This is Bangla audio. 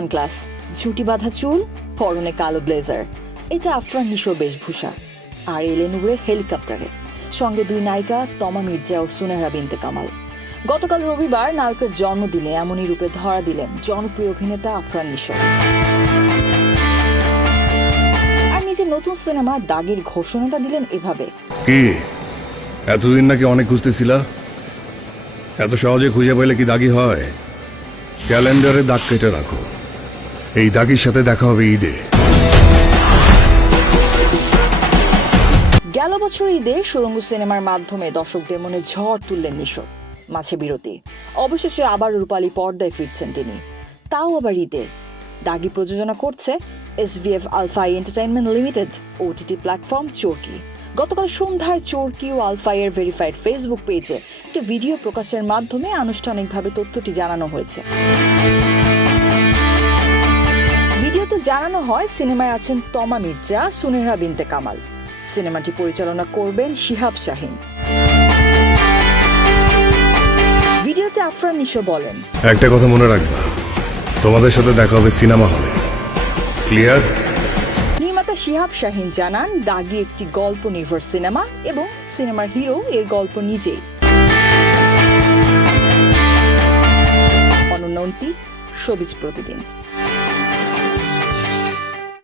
সানগ্লাস, ঝুঁটি বাঁধা চুল, পরনে কালো ব্লেজার, এটা আফরান নিশোর বেশভূষা। আর এলেন উড়ে হেলিকপ্টারে, সঙ্গে দুই নায়িকা তমা মির্জা ও সুনেহরা বিনতে কামাল। গতকাল রবিবার নায়কের জন্মদিনে এমনই রূপে ধরা দিলেন জনপ্রিয় অভিনেতা আফরান নিশো। আর নিজের নতুন সিনেমা দাগির ঘোষণাটা দিলেন এভাবে। কি এতদিন নাকি অনেক খুঁজতেছিলা? এত সহজে খুঁজে পেলে কি দাগি হয়? ক্যালেন্ডারে দাগ কেটে রাখো, এই দাগির সাথে দেখা হবে ঈদে। গেল বছর ঈদে সুড়ঙ্গ সিনেমার মাধ্যমে দর্শকদের মনে ঝড় তুললেন নিশো। মাঝে বিরতি, অবশেষে আবার রূপালী পর্দায় ফিরছেন তিনি, তাও আবার ঈদে। দাগি প্রযোজনা করছে SVF আলফাই এন্টারটেইনমেন্ট লিমিটেড, OTT প্ল্যাটফর্ম চরকি। গতকাল সন্ধ্যায় চরকি ও আলফাইয়ের ভেরিফাইড ফেসবুক পেজে একটি ভিডিও প্রকাশের মাধ্যমে আনুষ্ঠানিকভাবে তথ্যটি জানানো হয়েছে। ভিডিওতে জানানো হয় সিনেমায় আছেন তমা মির্জা, সুনেহরা বিনতে কামাল। সিনেমাটি পরিচালনা করবেন শিহাব শাহীন। ভিডিওতে আফরান নিশো বলেন, একটা কথা মনে রাখবা, তোমাদের সাথে দেখা হবে সিনেমা হলে। ক্লিয়ার? নির্মাতা শিহাব শাহীন জানান, দাগি একটি গল্প নির্ভর সিনেমা এবং সিনেমার হিরো এর গল্প নিজেই। অনন্য অন্তি, শোবিজ প্রতিদিন।